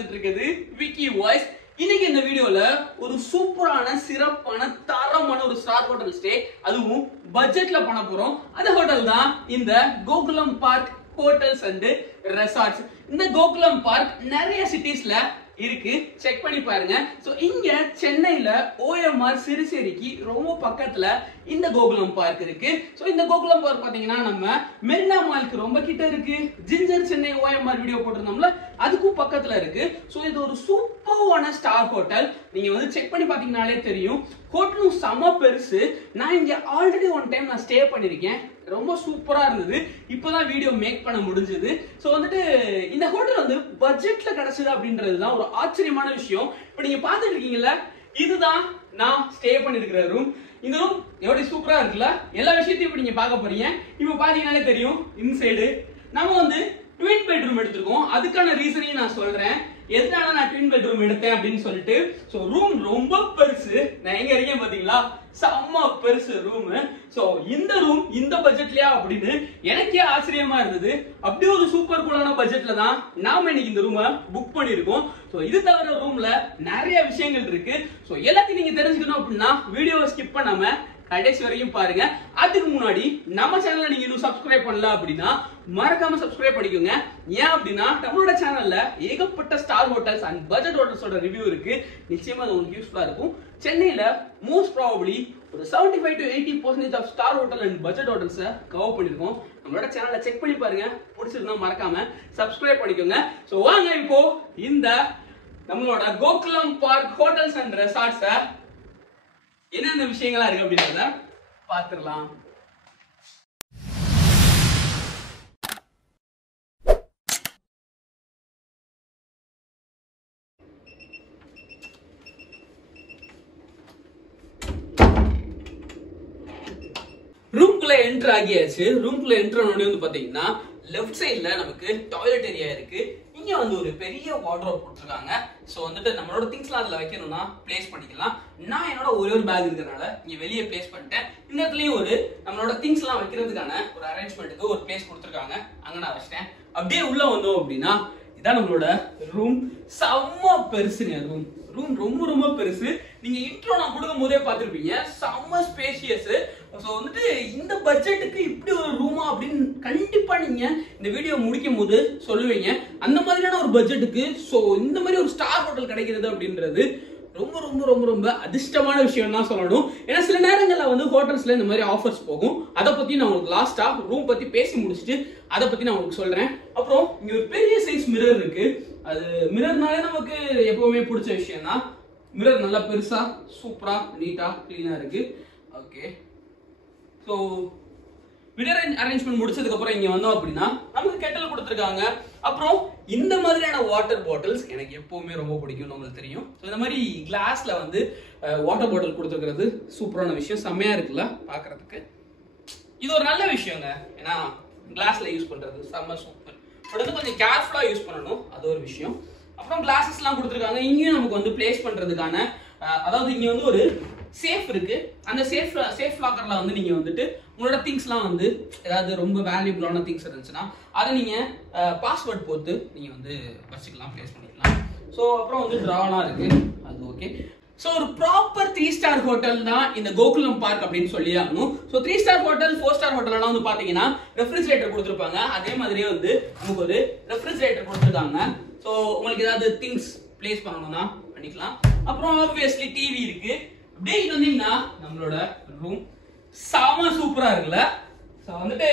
பார்த்துட்டு இருக்குது விக்கி வாய்ஸ். இன்னைக்கு இந்த வீடியோல ஒரு சூப்பரான சிறப்பான தரமான ஒரு ஸ்டார் ஹோட்டல் ஸ்டே, அதுவும் பட்ஜெட்ல பண்ண போறோம். அந்த ஹோட்டல் தான் இந்த Gokulam park hotels and resorts. இந்த கோகுலம் பார்க் நிறைய சிட்டிஸ்ல இருக்கு, செக் பண்ணி பாருங்க. சோ இங்க சென்னையில OMR சிறுசேரிக்கு ரொம்ப பக்கத்துல இந்த கோகுலம் பார்க் இருக்கு. சோ இந்த கோகுலம் பார்க் பாத்தீங்கன்னா நம்ம மெரினா மாலுக்கு ரொம்ப கிட்ட இருக்கு. ஜிஞ்சர் சென்னை OMR வீடியோ போட்டிருந்தோம்ல, அதுக்கும் பக்கத்துல இருக்கு. சோ இது ஒரு சூப்பரான ஸ்டார் ஹோட்டல். நீங்க வந்து செக் பண்ணி பாத்தீங்கன்னாலே தெரியும். ஹோட்டலும் செம பெருசு. நான் இங்க ஆல்ரெடி ஒன் டைம் நான் ஸ்டே பண்ணிருக்கேன், ரொம்ப சூப்பரா இருந்தது. இப்பதான் வீடியோ மேக் பண்ண முடிஞ்சது. சோ வந்துட்டு இந்த ஹோட்டல் வந்து பட்ஜெட்ல கிடைச்சது அப்படின்றதுதான் ஒரு ஆச்சரியமான விஷயம். இப்ப நீங்க பாத்துட்டு இருக்கீங்கல்ல, இதுதான் நான் ஸ்டே பண்ணிருக்கிற ரூம். இந்த ரூம் எப்படி சூப்பரா இருக்குல்ல, எல்லா விஷயத்தையும் இப்ப நீங்க பார்க்க போறீங்க. இப்ப பாத்தீங்கன்னாலே தெரியும், இன்சைடு நம்ம வந்து ட்வின் பெட்ரூம் எடுத்திருக்கோம். அதுக்கான ரீசனையும் நான் சொல்றேன், எதனால நான் ட்வின் பெட்ரூம் எடுத்தேன் அப்படின்னு சொல்லிட்டு. சோ ரூம் ரொம்ப பெருசு. நான் எங்க இருக்கேன் பாத்தீங்களா, செம்ம பெருசு ரூம். சோ இந்த ரூம் இந்த பட்ஜெட்லயா அப்படின்னு எனக்கே ஆச்சரியமா இருந்தது. அப்படி ஒரு சூப்பர் கூலான பட்ஜெட்ல தான் நாம இன்னைக்கு இந்த ரூமை புக் பண்ணிருக்கோம். சோ இது தவிர ரூம்ல நிறைய விஷயங்கள் இருக்கு. சோ எல்லாத்தையும் நீங்க தெரிஞ்சுக்கணும் அப்படின்னா வீடியோவை ஸ்கிப் பண்ணாம கடைசி வரைக்கும் பாருங்க. அதுக்கு முன்னாடி நம்ம சேனலை நீங்க இன்னும் சப்ஸ்கிரைப் பண்ணல அப்படின்னா மறக்காம சப்ஸ்கிரைப் பண்ணிக்கோங்க. ஏன் அப்படின்னா நம்மளோட சேனல்ல ஏகப்பட்ட ஸ்டார் ஹோட்டல்ஸ் அண்ட் பட்ஜெட் ஹோட்டல்ஸோட ரிவ்யூ இருக்கு. நிச்சயமா அது உங்களுக்கு யூஸ்ஃபுல்லா இருக்கும். சென்னையில மோஸ்ட் ப்ராபபிலி ஒரு 75 to 80% of star hotel and budget ஹோட்டல்ஸை கவர் பண்ணிருக்கோம். நம்மளோட சேனலை செக் பண்ணி பாருங்க. பிடிச்சிருந்தா மறக்காம சப்ஸ்கிரைப் பண்ணிக்கோங்க. சோ வாங்க இப்போ இந்த நம்மளோட கோகுலம் பார்க் ஹோட்டல்ஸ் அண்ட் ரெசார்ட்ஸை என்னென்ன விஷயங்களா இருக்கு அப்படின்றத பாத்துடலாம். ரூம்குள்ள என்டர் ஆகியாச்சு. ரூம்குள்ள என்டர் ஆனோடனே வந்து பாத்தீங்கன்னா லெஃப்ட் சைடுல நமக்கு டாய்லெட் ஏரியா இருக்கு. இங்க வந்து ஒரு பெரிய வார்ட்ரோப் கொடுத்துருக்காங்க. சோ வந்துட்டு நம்மளோட திங்ஸ்லாம் அதுல வைக்கணும்னா பிளேஸ் பண்ணிக்கலாம். நான் என்னோட ஒரே ஒரு பேக் இருக்கிறனால இங்க வெளியே பிளேஸ் பண்ணிட்டேன். இந்த இடத்துலயும் ஒரு நம்மளோட திங்ஸ் எல்லாம் வைக்கிறதுக்கான ஒரு அரேஞ்ச்மெண்ட்டுக்கு ஒரு பிளேஸ் கொடுத்துருக்காங்க, அங்க நான் வச்சிட்டேன். அப்படியே உள்ள வந்தோம் அப்படின்னா இதான் நம்மளோட ரூம். செம்ம பெருசுங்க ரூம். ரூம் ரொம்ப ரொம்ப பெருசு. நீங்க இன்ட்ரோ நான் கொடுக்கும் போதே பார்த்திருப்பீங்க, செம்ம ஸ்பேஷியஸ். சோ வந்துட்டு இந்த பட்ஜெட்டுக்கு இப்படி ஒரு ரூமா அப்படின்னு கண்டிப்பா நீங்க இந்த வீடியோ முடிக்கும் போது சொல்லுவீங்க. அந்த மாதிரியான ஒரு பட்ஜெட்டுக்கு சோ இந்த மாதிரி ஒரு ஸ்டார் ஹோட்டல் கிடைக்கிறது அப்படின்றது ரொம்ப ரொம்ப ரொம்ப ரொம்ப அதிர்ஷ்டமான விஷயம் தான் சொல்லணும். ஏன்னா சில நேரங்கள்ல வந்து ஹோட்டல்ஸ்ல இந்த மாதிரி ஆஃபர்ஸ் போகும். அதை பத்தி நான் உங்களுக்கு லாஸ்டா ரூம் பத்தி பேசி முடிச்சுட்டு அதை பத்தி நான் உங்களுக்கு சொல்றேன். அப்புறம் இங்க ஒரு பெரிய சைஸ் மிரர் இருக்கு. அது மிரர்னாலே நமக்கு எப்பவுமே பிடிச்ச விஷயம் தான். மிரர் நல்லா பெருசா சூப்பரா நீட்டா கிளீனா இருக்கு. ஓகே, ஸோ மிரர் அரேஞ்ச்மெண்ட் முடிச்சதுக்கு அப்புறம் இங்க வந்தோம் அப்படின்னா நமக்கு கெட்டல் கொடுத்துருக்காங்க. அப்புறம் இந்த மாதிரியான வாட்டர் பாட்டில்ஸ் எனக்கு எப்பவுமே ரொம்ப பிடிக்கும்னு உங்களுக்கு தெரியும். இந்த மாதிரி கிளாஸ்ல வந்து வாட்டர் பாட்டில் கொடுத்துருக்கிறது சூப்பரான விஷயம், செம்மையா இருக்குல்ல பாக்குறதுக்கு. இது ஒரு நல்ல விஷயங்க, ஏன்னா கிளாஸ்ல யூஸ் பண்றது செம்ம சூப்பர். பட் வந்து கொஞ்சம் கேர்ஃபுல்லா யூஸ் பண்ணணும், அது ஒரு விஷயம். அப்புறம் கிளாஸஸ் எல்லாம் கொடுத்துருக்காங்க. இங்கேயும் நமக்கு வந்து பிளேஸ் பண்றதுக்கான அதாவது இங்க வந்து ஒரு சேஃப் இருக்கு. அந்த சேஃப் லாக்கர்ல வந்து நீங்க வந்துட்டு உங்களோட திங்ஸ்லாம் வந்து ஏதாவது ரொம்ப வேல்யூபிளான திங்ஸ் இருந்துச்சுன்னா அதை நீங்க பாஸ்வேர்ட் போட்டு நீங்க வந்து வச்சுக்கலாம், பிளேஸ் பண்ணிக்கலாம். ஸோ அப்புறம் வந்து ட்ராலாம் இருக்கு, அது ஓகே. ஸோ ஒரு ப்ராப்பர் 3 ஸ்டார் ஹோட்டல் தான் இந்த கோகுலம் பார்க் அப்படின்னு சொல்லி ஆகணும். ஸோ 3 ஸ்டார் ஹோட்டல் 4 ஸ்டார் ஹோட்டல்லாம் வந்து பாத்தீங்கன்னா ரெஃப்ரிஜரேட்டர் கொடுத்துருப்பாங்க. அதே மாதிரியே வந்து நமக்கு ஒரு ரெஃப்ரிஜரேட்டர் கொடுத்துருக்காங்க. ஸோ உங்களுக்கு ஏதாவது திங்ஸ் பிளேஸ் பண்ணணும்னா பண்ணிக்கலாம். அப்புறம் ஆப்வியஸ்லி டிவி இருக்கு. அப்படியே வந்தீங்கன்னா நம்மளோட ரூம் செம சூப்பரா இருக்குல்ல. ஸோ வந்துட்டு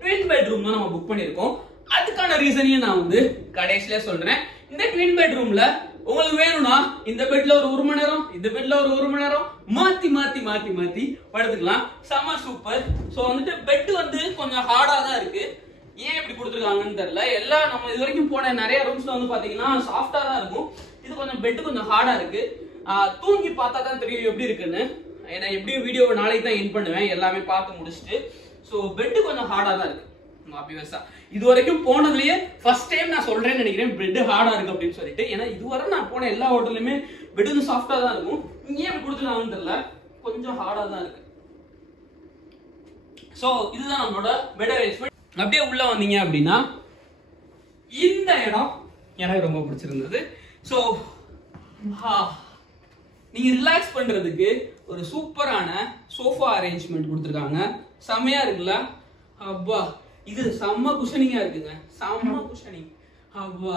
ட்வின் பெட்ரூம் தான் நம்ம புக் பண்ணியிருக்கோம். அதுக்கான ரீசனையும் நான் வந்து கடைசியில சொல்றேன். இந்த ட்வின் பெட்ரூம்ல உங்களுக்கு வேணும்னா இந்த பெட்ல ஒரு மணி நேரம், இந்த பெட்ல ஒரு மணி நேரம் மாத்தி மாத்தி மாத்தி மாத்தி படுத்துக்கலாம். செம சூப்பர். ஸோ வந்துட்டு பெட் வந்து கொஞ்சம் ஹார்டா தான் இருக்கு. ஏன் இப்படி கொடுத்துருக்காங்கன்னு தெரியல. எல்லாம் நம்ம இது வரைக்கும் போன நிறைய ரூம்ஸ்ல வந்து பாத்தீங்கன்னா சாஃப்டா தான் இருக்கும். இது கொஞ்சம் பெட் கொஞ்சம் ஹார்டா இருக்கு. தூங்கி பார்த்தா தான் தெரியும் எப்படி இருக்குன்னு. ஏன்னா எப்படியும் வீடியோ நாளைக்கு தான் எண்ட் பண்ணுவேன், எல்லாமே பார்த்து முடிச்சுட்டு. ஸோ பெட் கொஞ்சம் ஹார்டா தான் இருக்கு ஆப்வியஸா. இது வரைக்கும் போனதுலயே ஃபர்ஸ்ட் டைம் நான் சொல்றேன்னு நினைக்கிறேன் பெட் ஹார்டா இருக்கு அப்படின்னு சொல்லிட்டு. ஏன்னா இதுவரை நான் போன எல்லா ஹோட்டலுமே பெட் வந்து சாஃப்டா தான் இருக்கும். இங்கே எப்படி கொடுத்துருக்காங்கன்னு தெரியல, கொஞ்சம் ஹார்டா தான் இருக்கு. ஸோ இதுதான் நம்மளோட பெட் அரேஞ்ச்மெண்ட். அப்படியே உள்ள வந்தீங்க அப்படின்னா இந்த இடம் எனக்கு ரொம்ப பிடிச்சிருந்தது. ஸோ நீங்க ரிலாக்ஸ் பண்றதுக்கு ஒரு சூப்பரான சோஃபா அரேஞ்ச்மெண்ட் கொடுத்துருக்காங்க. செம்மையா இருக்குல்ல? அப்பா இது செம்ம குஷனிங்கா இருக்குங்க. செம்ம குஷனிங். அப்பா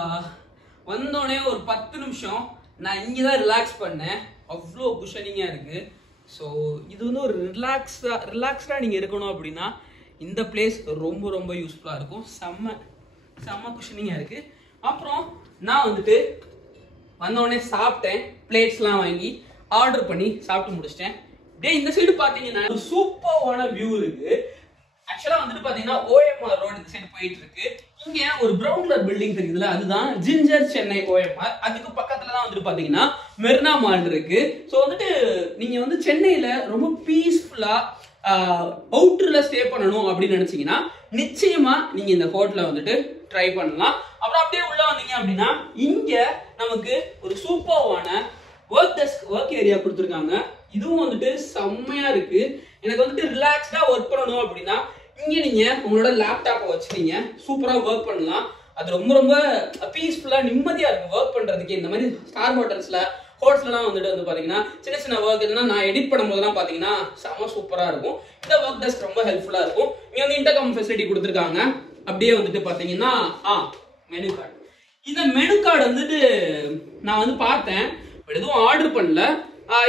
வந்தோடனே ஒரு 10 நிமிஷம் நான் இங்கதான் ரிலாக்ஸ் பண்ணேன். அவ்வளோ குஷனிங்கா இருக்கு. ஸோ இது வந்து ஒரு ரிலாக்ஸ்டா நீங்க இருக்கணும் அப்படின்னா இந்த பிளேஸ் ரொம்ப ரொம்ப யூஸ்ஃபுல்லா இருக்கும். செம்ம குஷனிங்கா இருக்கு. அப்புறம் நான் வந்துட்டு வந்தோடனே சாப்பிட்டேன். பிளேட்ஸ்லாம் வாங்கி ஆர்டர் பண்ணி சாப்பிட்டு முடிச்சிட்டேன். அப்படியே இந்த சைடு பாத்தீங்கன்னா சூப்பரான வியூ இருக்கு. ஆக்சுவலா வந்துட்டு பாத்தீங்கன்னா OMR ரோடு இந்த சைடு போயிட்டு இருக்கு. இங்க ஒரு பிரவுன் கலர் பில்டிங் இருக்குதுல, அதுதான் ஜிஞ்சர் சென்னை OMR. அதுக்கு பக்கத்துல தான் வந்துட்டு பாத்தீங்கன்னா மெரினா மால் இருக்கு. ஸோ வந்துட்டு நீங்க வந்து சென்னையில ரொம்ப பீஸ்ஃபுல்லா அவுட்டர்ல ஸ்டே பண்ணணும் அப்படின்னு நினைச்சீங்கன்னா நிச்சயமா நீங்க இந்த ஹோட்டலை வந்துட்டு ட்ரை பண்ணலாம். அப்புறம் அப்படியே உள்ள வந்தீங்க அப்படின்னா இங்க நமக்கு ஒரு சூப்பரான ஒர்க் ஏரியா கொடுத்துருக்காங்க. இதுவும் வந்துட்டு செம்மையா இருக்கு. எனக்கு வந்துட்டு ரிலாக்ஸ்டா ஒர்க் பண்ணணும் அப்படின்னா இங்க நீங்க உங்களோட லேப்டாப்பை வச்சு நீங்க சூப்பரா ஒர்க் பண்ணலாம். அது ரொம்ப ரொம்ப பீஸ்ஃபுல்லா நிம்மதியா இருக்கு ஒர்க் பண்றதுக்கு. இந்த மாதிரி ஸ்டார் ஹோட்டல்ஸ்லாம் வந்துட்டு வந்து பாத்தீங்கன்னா சின்ன சின்ன ஒர்க் எதுனா நான் எடிட் பண்ணும்போதெல்லாம் பாத்தீங்கன்னா செம்ம சூப்பரா இருக்கும். இந்த ஒர்க் டெஸ்க் ரொம்ப ஹெல்ப்ஃபுல்லா இருக்கும். இங்க வந்து இன்டர்காம் ஃபெசிலிட்டி கொடுத்துருக்காங்க. அப்படியே வந்துட்டு பாத்தீங்கன்னா மெனு கார்டு. இந்த மெனு கார்டு வந்துட்டு நான் வந்து பார்த்தேன், பட் எதுவும் ஆர்டர் பண்ணல.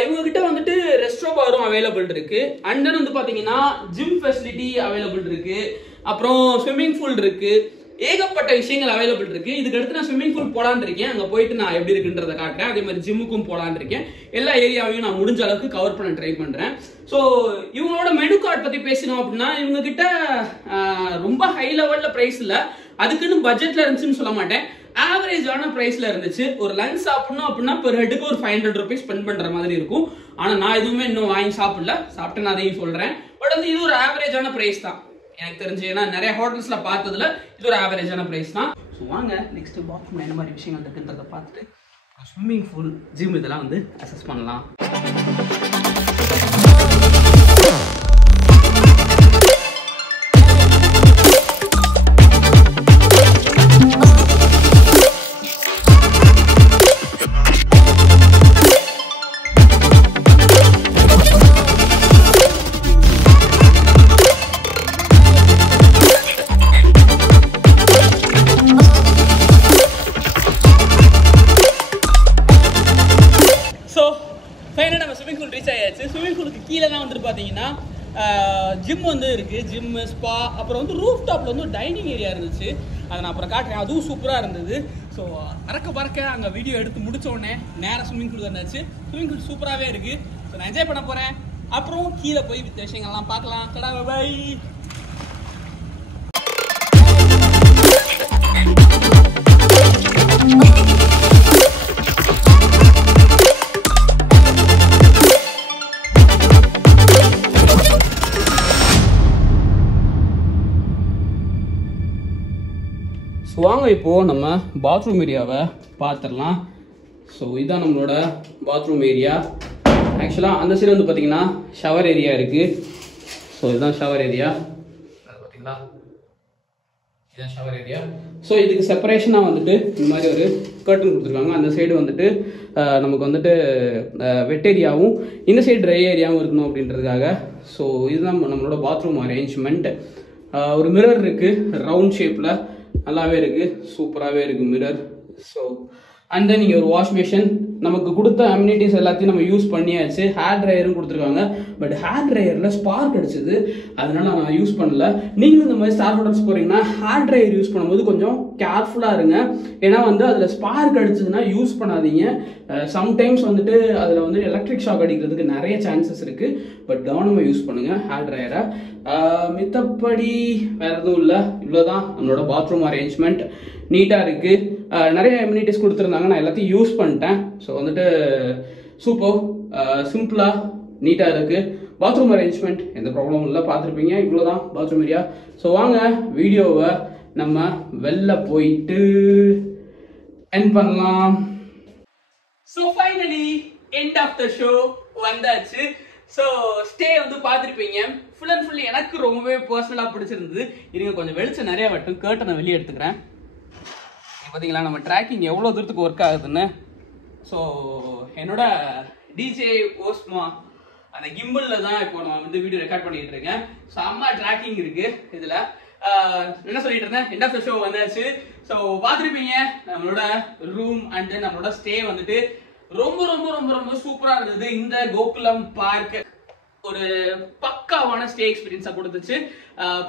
இவங்க கிட்ட வந்துட்டு ரெஸ்ட்ரோ பாரும் அவைலபிள் இருக்கு. அண்ட் தென் வந்து பாத்தீங்கன்னா ஜிம் ஃபெசிலிட்டி அவைலபிள் இருக்கு. அப்புறம் ஸ்விம்மிங் பூல் இருக்கு. ஏகப்பட்ட விஷயங்கள் அவைலபிள் இருக்கு. இதுக்கு அடுத்து நான் ஸ்விம்மிங் பூல் போலான்னு இருக்கேன். அங்க போயிட்டு நான் எப்படி இருக்குன்றத காட்டுறேன். அதே மாதிரி ஜிம்முக்கும் போலான்னு இருக்கேன். எல்லா ஏரியாவையும் நான் முடிஞ்ச அளவுக்கு கவர் பண்ண ட்ரை பண்றேன். ஸோ இவங்களோட மெனு கார்டு பத்தி பேசணும் அப்படின்னா இவங்க கிட்ட ரொம்ப ஹை லெவல்ல பிரைஸ் இல்ல, அதுக்குன்னு பட்ஜெட்ல இருந்துச்சுன்னு சொல்ல மாட்டேன். ஆவரேஜான பிரைஸ்ல இருந்துச்சு. ஒரு லஞ்ச் சாப்பிடணும் அப்படின்னா பெர் ஹெட்டுக்கு ஒரு 500 rupees ஸ்பெண்ட் பண்ற மாதிரி இருக்கும். ஆனா நான் எதுவுமே இன்னும் வாங்கி சாப்பிட்டு நான் அதையும் சொல்றேன். பட் வந்து இது ஒரு ஆவரேஜான பிரைஸ் தான் எனக்கு தெரிஞ்சு. ஏன்னா நிறைய ஹோட்டல்ஸ்ல பார்த்ததுல இது ஒரு ஆவரேஜான பிரைஸ் தான். ஸோ வாங்க நெக்ஸ்ட் பாத்ரூம் என்ன மாதிரி விஷயங்கள் இருக்குன்றத பார்த்துட்டு ஸ்விம்மிங் பூல், ஜிம் இதெல்லாம் வந்து அசஸ் பண்ணலாம். ஸ்விம்மிங் பூலுக்கு கீழே தான் வந்துட்டு பார்த்தீங்கன்னா ஜிம் வந்து இருக்கு. ஜிம், ஸ்பா, அப்புறம் வந்து ரூஃப் டாப்ல வந்து ஒரு டைனிங் ஏரியா இருந்துச்சு. அதை நான் அப்புறம் காட்டுறேன். அதுவும் சூப்பராக இருந்தது. ஸோ பறக்க அங்கே வீடியோ எடுத்து முடிச்ச உடனே நேராக ஸ்விம்மிங் பூல் வந்தாச்சு. ஸ்விம்மிங் பூல் சூப்பராகவே இருக்கு. ஸோ நான் என்ஜாய் பண்ண போறேன். அப்புறம் கீழே போய் வித்த விஷயங்கள்லாம் பார்க்கலாம். கடா பை. வாங்க இப்போ நம்ம பாத்ரூம் ஏரியாவை பார்த்துடலாம். ஸோ இதுதான் நம்மளோட பாத்ரூம் ஏரியா. ஆக்சுவலாக அந்த சைடு வந்து பார்த்தீங்கன்னா ஷவர் ஏரியா இருக்குது. ஸோ இதுதான் ஷவர் ஏரியா. பார்த்தீங்களா, இதுதான் ஷவர் ஏரியா. ஸோ இதுக்கு செப்பரேஷனாக வந்துட்டு இந்த மாதிரி ஒரு கர்டன் கொடுத்துருக்காங்க. அந்த சைடு வந்துட்டு நமக்கு வந்துட்டு வெட் ஏரியாவும் இந்த சைடு ட்ரை ஏரியாவும் இருக்கணும் அப்படின்றதுக்காக. ஸோ இதுதான் நம்மளோட பாத்ரூம் அரேஞ்ச்மெண்ட். ஒரு மிரர் இருக்குது ரவுண்ட் ஷேப்பில், நல்லாவே இருக்குது, சூப்பராகவே இருக்குது மிரர். ஸோ அண்ட் தென் இங்கே ஒரு வாஷ் மிஷின். நமக்கு கொடுத்த அம்யூனிட்டிஸ் எல்லாத்தையும் நம்ம யூஸ் பண்ணியாச்சு. ஹேர் ட்ரையரும் கொடுத்துருக்காங்க. பட் ஹேர் ட்ரையரில் ஸ்பார்க் அடிச்சது, அதனால நான் யூஸ் பண்ணல. நீங்களும் இந்த மாதிரி ஸ்டார் ஹோட்டல்ஸ் போகிறீங்கன்னா ஹேர் ட்ரையர் யூஸ் பண்ணும்போது கொஞ்சம் கேர்ஃபுல்லாக இருங்க. ஏன்னா வந்து அதில் ஸ்பார்க் அடிச்சதுன்னா யூஸ் பண்ணாதீங்க. சம்டைம்ஸ் வந்துட்டு அதில் வந்து எலக்ட்ரிக் ஷாக் அடிக்கிறதுக்கு நிறைய சான்சஸ் இருக்குது. பட் கவனமாக யூஸ் பண்ணுங்கள் ஹேர் ட்ரையரை. மித்தப்படி வேறு எதுவும் இல்லை. இவ்வளோதான் நம்மளோட பாத்ரூம் அரேஞ்ச்மெண்ட். நீட்டாக இருக்குது. நிறைய அம்யூனிட்டிஸ் கொடுத்துருந்தாங்க, நான் எல்லாத்தையும் யூஸ் பண்ணிட்டேன். ஸோ வந்துட்டு சூப்பர் சிம்பிளாக நீட்டாக இருக்குது. பாத்ரூம் அரேஞ்ச்மெண்ட் எந்த ப்ராப்ளமும் இல்லை, பார்த்துருப்பீங்க. இவ்வளோதான் பாத்ரூம் ஏரியா. ஸோ வாங்க வீடியோவை நம்ம வெளில போயிட்டு எண்ட் பண்ணலாம். So finally end of the show வந்தாச்சு. ஸோ ஸ்டே வந்து பார்த்துருப்பீங்க. ஃபுல் அண்ட் ஃபுல் எனக்கு ரொம்பவே பர்சனலாக பிடிச்சிருந்தது. இருங்க கொஞ்சம் வெளிச்சம் நிறைய வட்டும், கேர்ட்டனை வெளியே எடுத்துக்கிறேன். பார்த்தீங்களா நம்ம ட்ராக்கிங் எவ்வளோ தூரத்துக்கு ஒர்க் ஆகுதுன்னு. ஸோ என்னோட டிஜே ஓஸ்மா அந்த கிம்பிள்ல தான் இப்போ நான் வந்து வீடியோ ரெக்கார்ட் பண்ணிட்டு இருக்கேன். செம்ம ட்ராக்கிங் இருக்கு இதுல. என்ன சொல்லிட்டு இருந்தேன், எண்ட் ஆஃப் த ஷோ வந்தாச்சு. ஸோ பார்த்துருப்பீங்க நம்மளோட ரூம் அண்ட் தென் நம்மளோட ஸ்டே வந்துட்டு ரொம்ப ரொம்ப ரொம்ப ரொம்ப சூப்பரா இருந்தது. இந்த கோகுலம் பார்க் ஒரு பக்காவான ஸ்டே எக்ஸ்பீரியன்ஸா கொடுத்துச்சு.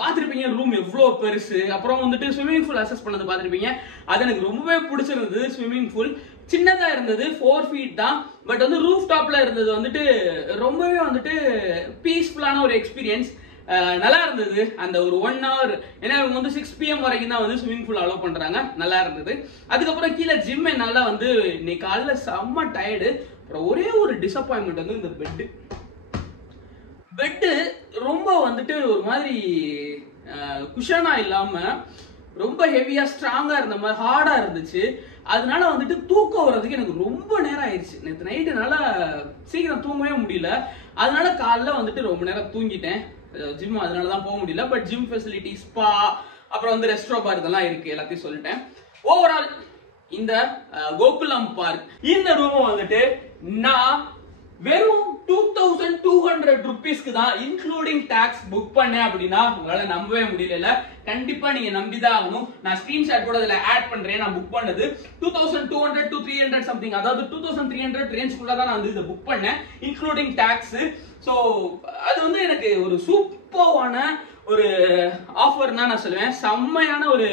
பார்த்துருப்பீங்க ரூம் எவ்வளோ பெருசு. அப்புறம் வந்துட்டு ஸ்விம்மிங் பூல் அசஸ் பண்ணது பார்த்துருப்பீங்க. அது எனக்கு ரொம்பவே பிடிச்சிருந்தது. ஸ்விம்மிங் பூல் சின்னதா இருந்தது, 4 feet தான். பட் வந்து ரூஃப் டாப்ல இருந்தது வந்துட்டு ரொம்பவே வந்துட்டு பீஸ்ஃபுல்லான ஒரு எக்ஸ்பீரியன்ஸ். நல்லா இருந்தது. அந்த ஒரு 1 hour, ஏன்னா இவங்க வந்து 6 PM வரைக்கும் தான் வந்து ஸ்விம்மிங் பூல் அலோவ் பண்றாங்க. நல்லா இருந்தது. அதுக்கப்புறம் கீழே ஜிம் நல்லா வந்து இன்னைக்கு காலைல செம்ம டயர்டு. அப்புறம் ஒரே ஒரு டிசப்பாயின்மெண்ட் வந்து இந்த பெட்டு ரொம்ப வந்துட்டு ஒரு மாதிரி குஷனா இல்லாம ரொம்ப ஹெவியா ஸ்ட்ராங்கா இருந்த மாதிரி ஹார்டா இருந்துச்சு. அதனால வந்துட்டு தூக்கம் வர்றதுக்கு எனக்கு ரொம்ப நேரம் ஆயிடுச்சு. நேற்று நைட்டுனால சீக்கிரம் தூங்கவே முடியல. அதனால காலைல வந்துட்டு ரொம்ப நேரம் தூங்கிட்டேன். ஜிம் அதனால தான் போக முடியல. பட் ஜிம் ஃபெசிலிட்டி, ஸ்பா, அப்புறம் வந்து ரெஸ்ட்ரோ பார் இதெல்லாம் இருக்கு. எல்லாத்தையும் சொல்லிட்டேன். ஓவரால் இந்த கோகுலம் பார்க் இந்த ரூம் வந்துட்டு நான் வெறும் 2200 rupeesக்கு தான் இன்க்ளூடிங் டாக்ஸ் புக் பண்ணேன். அப்படின்னா உங்களால நம்பவே முடியல. கண்டிப்பா நீங்க நம்பிதான் ஆகணும். நான் ஸ்கிரீன்ஷாட் கூட இதுல ஆட் பண்றேன். நான் புக் பண்ணது 2200 to 300 சம்திங், அதாவது 2300 ரேஞ்சுக்குள்ள தான் நான் வந்து இதை புக் பண்ணேன் இன்க்ளூடிங் டாக்ஸ். ஸோ அது வந்து எனக்கு ஒரு சூப்பரான ஒரு ஆஃபர் தான் நான் சொல்லுவேன். செம்மையான ஒரு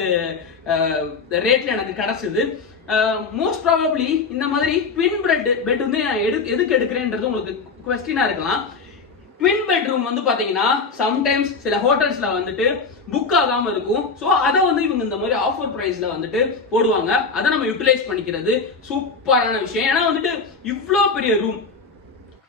ரேட்ல எனக்கு கிடைச்சது. மோஸ்ட் ப்ராபப்ளி இந்த மாதிரி ட்வின் பெட் வந்து நான் எதுக்கு எடுக்கிறேன்றது உங்களுக்கு குவெஸ்டினா இருக்கலாம். ட்வின் பெட்ரூம் வந்து பாத்தீங்கன்னா சம்டைம்ஸ் சில ஹோட்டல்ஸ்ல வந்துட்டு புக் ஆகாம இருக்கும். ஸோ அதை வந்து இவங்க இந்த மாதிரி ஆஃபர் பிரைஸ்ல வந்துட்டு போடுவாங்க. அதை நம்ம யூட்டிலைஸ் பண்ணிக்கிறது சூப்பரான விஷயம். ஏன்னா வந்துட்டு இவ்வளோ பெரிய ரூம்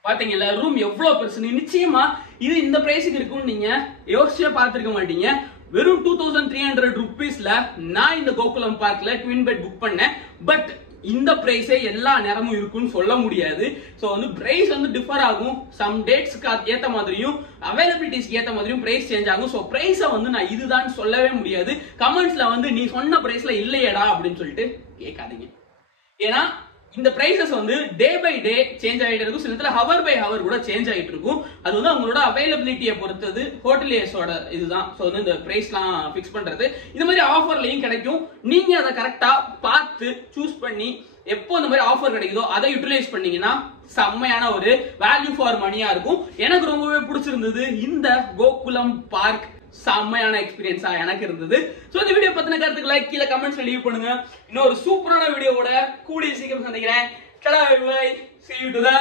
பாத்தீங்கல்ல, ரூம் எவ்வளவு பெருசு. நிச்சயமா இது இந்த பிரைஸுக்கு இருக்கும்னு நீங்க யோசிச்சே பார்த்திருக்க மாட்டீங்க. வெறும் 2300 rupeesல நான் இந்த கோகுலம் பார்க்ல ட்வின் பெட் புக் பண்ணேன். பட் இந்த பிரைஸே எல்லா நேரமும் இருக்குன்னு சொல்ல முடியாது. ஸோ வந்து பிரைஸ் வந்து டிஃபர் ஆகும். சம் டேட்ஸ்க்கு ஏற்ற மாதிரியும் அவைலபிலிட்டிஸ்க்கு ஏற்ற மாதிரியும் பிரைஸ் சேஞ்ச் ஆகும். ஸோ பிரைஸை வந்து நான் இதுதான் சொல்லவே முடியாது. கமெண்ட்ஸ்ல வந்து நீ சொன்ன பிரைஸ்ல இல்லையடா அப்படின்னு சொல்லிட்டு கேட்காதீங்க. ஏன்னா இந்த பிரைசஸ் வந்து டே பை டே சேஞ்ச் ஆகிட்டு இருக்கும். சில நேரத்தில் ஹவர் பை ஹவர் கூட சேஞ்ச் ஆகிட்டு இருக்கும். அது வந்து அவங்களோட அவைலபிலிட்டியை பொறுத்தது ஹோட்டலியர்ஸோட இதுதான். ஸோ வந்து இந்த பிரைஸ்லாம் ஃபிக்ஸ் பண்றது இந்த மாதிரி ஆஃபர்லையும் கிடைக்கும். நீங்க அதை கரெக்டா பார்த்து சூஸ் பண்ணி எப்போ இந்த மாதிரி ஆஃபர் கிடைக்குதோ அதை யூட்டிலைஸ் பண்ணீங்கன்னா செம்மையான ஒரு வேல்யூ ஃபார் மணியா இருக்கும். எனக்கு ரொம்பவே பிடிச்சிருந்தது இந்த கோகுலம் பார்க். செம்மையான எக்ஸ்பீரியன்ஸா எனக்கு இருந்தது. சோ இந்த வீடியோ பத்தின கருத்துக்களை கீழே கமெண்ட்ஸ்ல லீவ் பண்ணுங்க. இன்னொரு சூப்பரான வீடியோவோட கூடிய சீக்கிரம் சந்திக்கிறேன். See you to the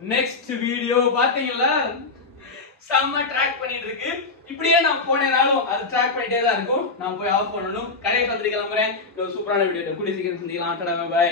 next video. பாத்தீங்களா செம்ம ட்ராக் பண்ணிட்டு இருக்கு. இப்படியே நான் போனேனாலும் அது ட்ராக் பண்ணிட்டே தான் இருக்கும். நான் போய் ஆஃப் பண்ணணும். கடையை பார்த்துட்டு கிளம்புறேன். இன்னொரு சூப்பரான வீடியோ கூடிய சீக்கிரம் சந்திக்கலாம். பை.